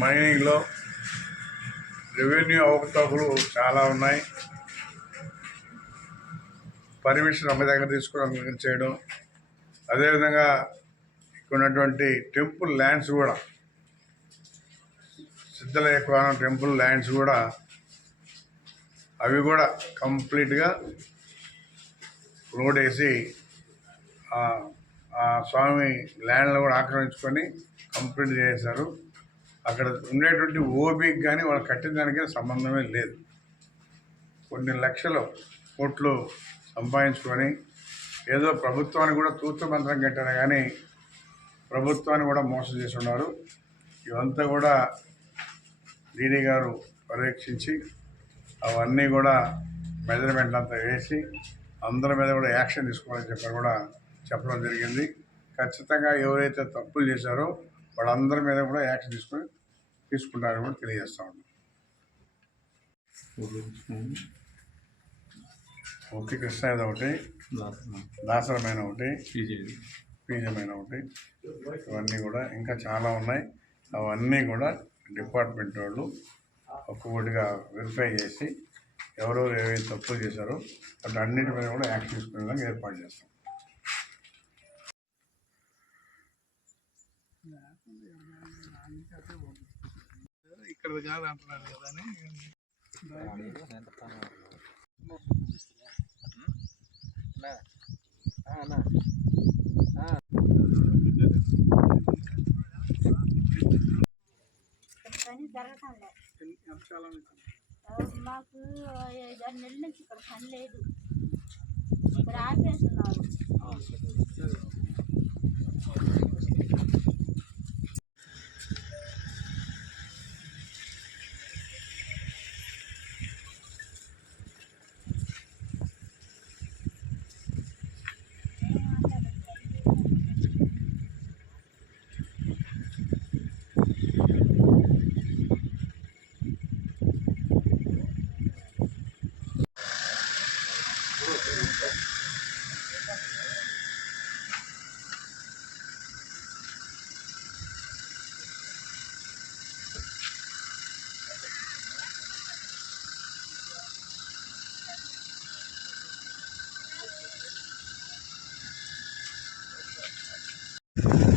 మైనింగ్లో revenue అవకతవకలు చాలా ఉన్నాయి. పర్మిషన్ అమ్మ దగ్గర తీసుకుని చేయడం. అదేవిధంగా ఇక్కడ ఉన్నటువంటి టెంపుల్ ల్యాండ్స్ కూడా సిద్ధలయ కోణం టెంపుల్ ల్యాండ్స్ కూడా అవి కూడా కంప్లీట్గా రోడ్ వేసి స్వామి ల్యాండ్లు కూడా ఆక్రమించుకొని కంప్లీట్ చేశారు. అక్కడ ఉండేటువంటి ఓబీకి కానీ వాళ్ళు కట్టిన దానికి సంబంధమే లేదు. కొన్ని లక్షలు కోట్లు సంపాదించుకొని ఏదో ప్రభుత్వాన్ని కూడా తూర్పు మంత్రం కట్టారు కానీ ప్రభుత్వాన్ని కూడా మోసం చేసి ఉన్నారు ఇవంతా కూడా డీడీ గారు పర్యవేక్షించి అవన్నీ కూడా మెజర్మెంట్ అంతా వేసి అందరి మీద కూడా యాక్షన్ తీసుకోవాలని చెప్పారు కూడా చెప్పడం జరిగింది. ఖచ్చితంగా ఎవరైతే తప్పులు చేశారో వాళ్ళందరి మీద కూడా యాక్షన్ తీసుకొని తీసుకుంటారని కూడా తెలియజేస్తా ఉన్నాం. ఓకే కృష్ణాయుధ ఒకటి దాసరమైన ఒకటి పీజమైన ఒకటి ఇవన్నీ కూడా ఇంకా చాలా ఉన్నాయి. అవన్నీ కూడా డిపార్ట్మెంట్ వాళ్ళు ఒక్కొక్కటిగా వెరిఫై చేసి ఎవరెవరు ఏవైతే తప్పులు చేశారో అటు అన్నిటి మీద కూడా యాక్షన్ తీసుకునే ఏర్పాటు చేస్తాం. ఇక్కడ కాదు అంటున్నాడు కదా అని. మాకు ఐదారు నెలల నుంచి ఇక్కడ పని లేదు. ఇక్కడ ఆపేస్తున్నారు. you